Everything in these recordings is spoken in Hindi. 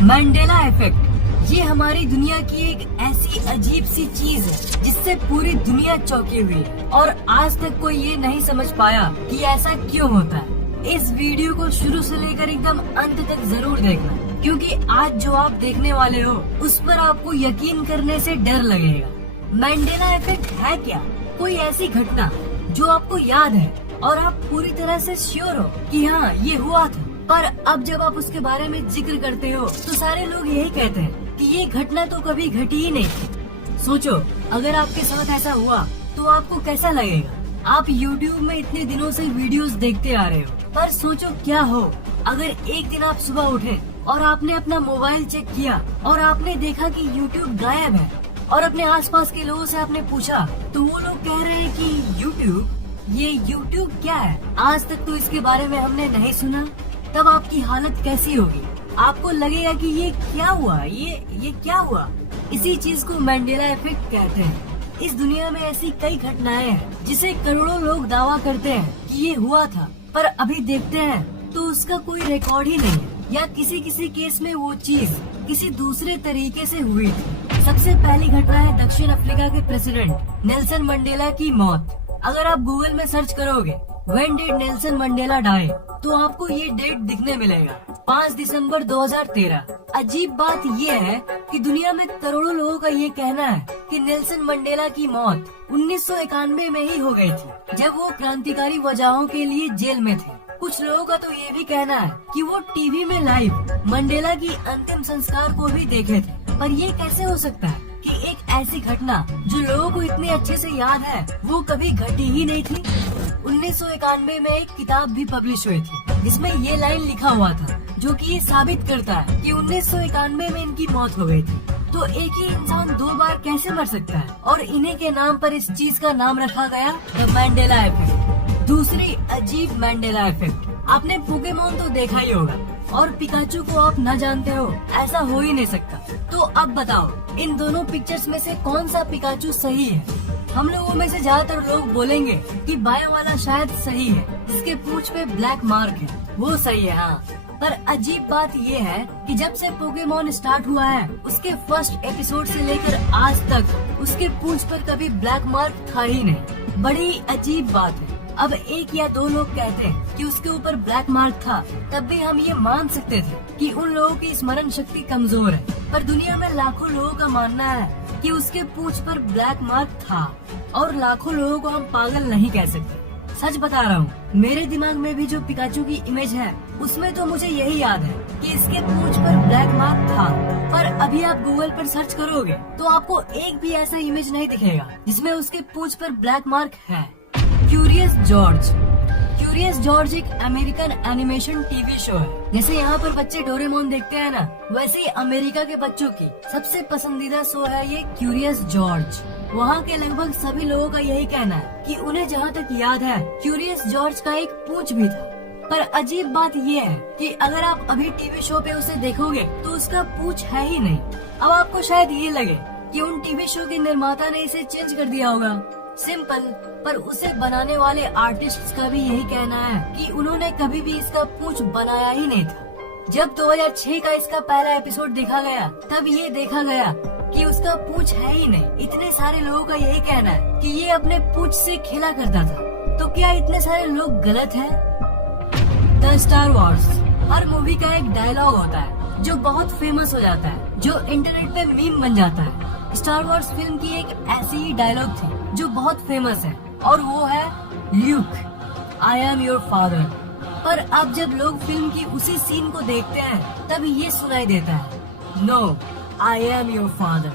मंडेला इफेक्ट ये हमारी दुनिया की एक ऐसी अजीब सी चीज है जिससे पूरी दुनिया चौंकी हुई है और आज तक कोई ये नहीं समझ पाया कि ऐसा क्यों होता है। इस वीडियो को शुरू से लेकर एकदम अंत तक जरूर देखना, क्योंकि आज जो आप देखने वाले हो उस पर आपको यकीन करने से डर लगेगा। मंडेला इफेक्ट है क्या? कोई ऐसी घटना जो आपको याद है और आप पूरी तरह से श्योर हो कि हाँ ये हुआ था, पर अब जब आप उसके बारे में जिक्र करते हो तो सारे लोग यही कहते हैं कि ये घटना तो कभी घटी ही नहीं थी। सोचो, अगर आपके साथ ऐसा हुआ तो आपको कैसा लगेगा? आप YouTube में इतने दिनों से वीडियोस देखते आ रहे हो, पर सोचो क्या हो अगर एक दिन आप सुबह उठे और आपने अपना मोबाइल चेक किया और आपने देखा कि YouTube गायब है और अपने आसपास के लोगों से आपने पूछा तो वो लोग कह रहे हैं कि ये YouTube क्या है, आज तक तो इसके बारे में हमने नहीं सुना। तब आपकी हालत कैसी होगी? आपको लगेगा कि ये क्या हुआ, ये क्या हुआ। इसी चीज को मंडेला इफेक्ट कहते हैं। इस दुनिया में ऐसी कई घटनाएं हैं जिसे करोड़ों लोग दावा करते हैं कि ये हुआ था, पर अभी देखते हैं तो उसका कोई रिकॉर्ड ही नहीं है, या किसी किसी केस में वो चीज किसी दूसरे तरीके से हुई थी। सबसे पहली घटना है दक्षिण अफ्रीका के प्रेसिडेंट नेल्सन मंडेला की मौत। अगर आप गूगल में सर्च करोगे When did Nelson Mandela die, तो आपको ये डेट दिखने मिलेगा 5 दिसंबर 2013। अजीब बात ये है कि दुनिया में करोड़ों लोगों का ये कहना है कि नेल्सन मंडेला की मौत 1991 में ही हो गई थी, जब वो क्रांतिकारी वजहों के लिए जेल में थे। कुछ लोगों का तो ये भी कहना है कि वो टीवी में लाइव मंडेला की अंतिम संस्कार को भी देखे थे। पर ये कैसे हो सकता है कि एक ऐसी घटना जो लोगों को इतने अच्छे से याद है वो कभी घटी ही नहीं थी। 1991 में एक किताब भी पब्लिश हुई थी जिसमें ये लाइन लिखा हुआ था, जो कि ये साबित करता है कि 1991 में इनकी मौत हो गई थी। तो एक ही इंसान 2 बार कैसे मर सकता है? और इन्हीं के नाम पर इस चीज का नाम रखा गया द मंडेला इफेक्ट। दूसरी अजीब मंडेला इफेक्ट, आपने पोकेमोन तो देखा ही होगा और पिकाचू को आप न जानते हो, ऐसा हो ही नहीं सकता। तो अब बताओ, इन दोनों पिक्चर्स में से कौन सा पिकाचू सही है? हम लोगों में से ज्यादातर लोग बोलेंगे कि बाएं वाला शायद सही है, जिसके पूंछ पे ब्लैक मार्क है, वो सही है। हाँ, पर अजीब बात ये है कि जब से पोकेमोन स्टार्ट हुआ है उसके फर्स्ट एपिसोड से लेकर आज तक उसके पूंछ पर कभी ब्लैक मार्क था ही नहीं। बड़ी अजीब बात है। अब 1 या 2 लोग कहते हैं कि उसके ऊपर ब्लैक मार्क था, तब भी हम ये मान सकते थे कि उन लोगों की स्मरण शक्ति कमजोर है। पर दुनिया में लाखों लोगों का मानना है कि उसके पूंछ पर ब्लैक मार्क था, और लाखों लोगों को हम पागल नहीं कह सकते। सच बता रहा हूँ, मेरे दिमाग में भी जो पिकाचू की इमेज है उसमें तो मुझे यही याद है कि इसके पूंछ पर ब्लैक मार्क था। पर अभी आप गूगल पर सर्च करोगे तो आपको एक भी ऐसा इमेज नहीं दिखेगा जिसमें उसके पूंछ पर ब्लैक मार्क है। क्यूरियस जॉर्ज एक अमेरिकन एनिमेशन टीवी शो है। जैसे यहाँ पर बच्चे डोरेमोन देखते हैं ना, वैसे ही अमेरिका के बच्चों की सबसे पसंदीदा शो है ये क्यूरियस जॉर्ज। वहाँ के लगभग सभी लोगों का यही कहना है कि उन्हें जहाँ तक याद है क्यूरियस जॉर्ज का एक पूंछ भी था। पर अजीब बात ये है कि अगर आप अभी टीवी शो पे उसे देखोगे तो उसका पूंछ है ही नहीं। अब आपको शायद ये लगे कि उन टीवी शो के निर्माता ने इसे चेंज कर दिया होगा, सिंपल। पर उसे बनाने वाले आर्टिस्ट का भी यही कहना है कि उन्होंने कभी भी इसका पूंछ बनाया ही नहीं था। जब 2006 का इसका पहला एपिसोड देखा गया तब ये देखा गया कि उसका पूंछ है ही नहीं। इतने सारे लोगों का यही कहना है कि ये अपने पूंछ से खेला करता था। तो क्या इतने सारे लोग गलत हैं? The star Wars, her movie का एक डायलॉग होता है जो बहुत फेमस हो जाता है, जो इंटरनेट पे मीम बन जाता है। स्टार वॉर्स फिल्म की एक ऐसी ही डायलॉग थी जो बहुत फेमस है, और वो है Luke, I am your father. पर अब जब लोग फिल्म की उसी सीन को देखते हैं तब ये सुनाई देता है, no, I am your father.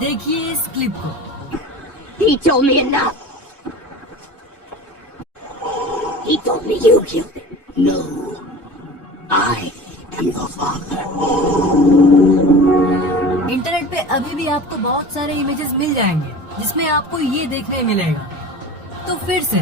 देखिए इस क्लिप को। He told me enough. He told me you killed him. No, I am your father. Internet पे अभी भी आपको बहुत सारे इमेजेस मिल जाएंगे जिसमें आपको ये देखने मिलेगा। तो फिर से,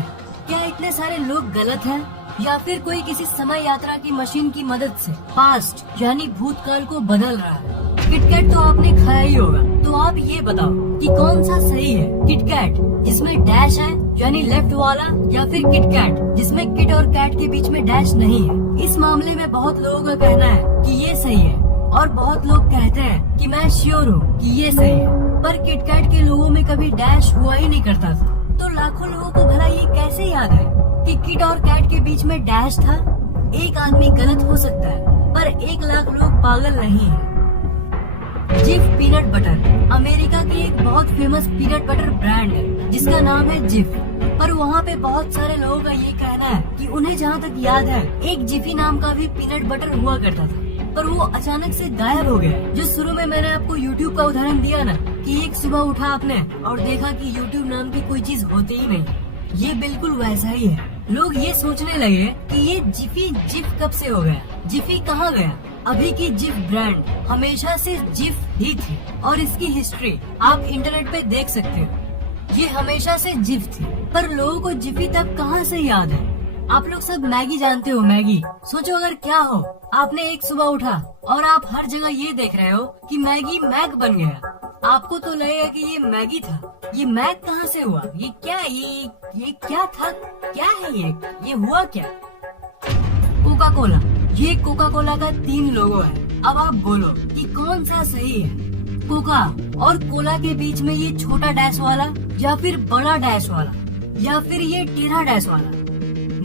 क्या इतने सारे लोग गलत हैं, या फिर कोई किसी समय यात्रा की मशीन की मदद से पास्ट यानी भूतकाल को बदल रहा है? किटकैट तो आपने खाया ही होगा, तो आप ये बताओ कि कौन सा सही है, किटकैट जिसमें डैश है यानी लेफ्ट वाला, या फिर किटकैट जिसमें किट और कैट के बीच में डैश नहीं है? इस मामले में बहुत लोगों का कहना है कि ये सही है, और बहुत लोग कहते हैं कि मैं श्योर हूँ कि ये सही है, पर किटकैट के लोगों में कभी डैश हुआ ही नहीं करता था। तो लाखों लोगों को भला ये कैसे याद है कि किट और कैट के बीच में डैश था? एक आदमी गलत हो सकता है, पर 1 लाख लोग पागल नहीं है। जिफ पीनट बटर अमेरिका की एक बहुत फेमस पीनट बटर ब्रांड है जिसका नाम है जिफ। पर वहाँ पे बहुत सारे लोगों का ये कहना है कि उन्हें जहाँ तक याद है एक जिफी नाम का भी पीनट बटर हुआ करता था, पर वो अचानक से गायब हो गया। जो शुरू में मैंने आपको YouTube का उदाहरण दिया ना कि एक सुबह उठा आपने और देखा कि YouTube नाम की कोई चीज होती ही नहीं, ये बिल्कुल वैसा ही है। लोग ये सोचने लगे कि ये जिफी जिफ कब से हो गया, जिफी कहाँ गया। अभी की जिफ ब्रांड हमेशा से जिफ ही थी और इसकी हिस्ट्री आप इंटरनेट पे देख सकते हो। ये हमेशा से जिफ थी, पर लोगों को जिफी तब कहाँ से याद है। आप लोग सब मैगी जानते हो, मैगी। सोचो अगर क्या हो, आपने एक सुबह उठा और आप हर जगह ये देख रहे हो कि मैगी मैग बन गया। आपको तो लगेगा कि ये मैगी था, ये मैग कहाँ से हुआ, ये क्या, ये क्या था, क्या है ये हुआ क्या। कोका कोला, ये कोका कोला का 3 लोगो है। अब आप बोलो कि कौन सा सही है, कोका और कोला के बीच में ये छोटा डैश वाला या फिर बड़ा डैश वाला या फिर ये टेढ़ा डैश वाला।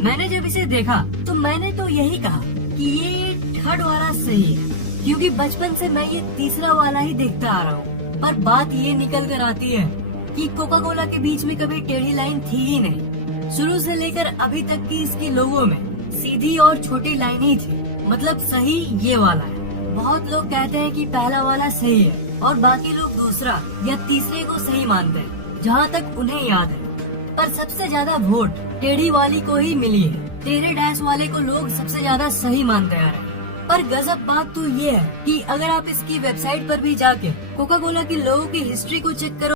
मैंने जब इसे देखा तो मैंने तो यही कहा कि ये थर्ड वाला सही है, क्योंकि बचपन से मैं ये तीसरा वाला ही देखता आ रहा हूँ। पर बात ये निकल कर आती है कि कोका कोला के बीच में कभी टेढ़ी लाइन थी ही नहीं। शुरू से लेकर अभी तक की इसकी लोगों में सीधी और छोटी लाइन ही थी, मतलब सही ये वाला है। बहुत लोग कहते हैं कि पहला वाला सही है और बाकी लोग दूसरा या तीसरे को सही मानते हैं, जहाँ तक उन्हें याद है। पर सबसे ज्यादा वोट टेढ़ी वाली को ही मिली है। टेढ़े डैश वाले को लोग सबसे ज्यादा सही मानते हैं। पर गजब बात तो ये है कि अगर आप इसकी वेबसाइट पर भी जाके कोका कोला की लोगों की हिस्ट्री को चेक करो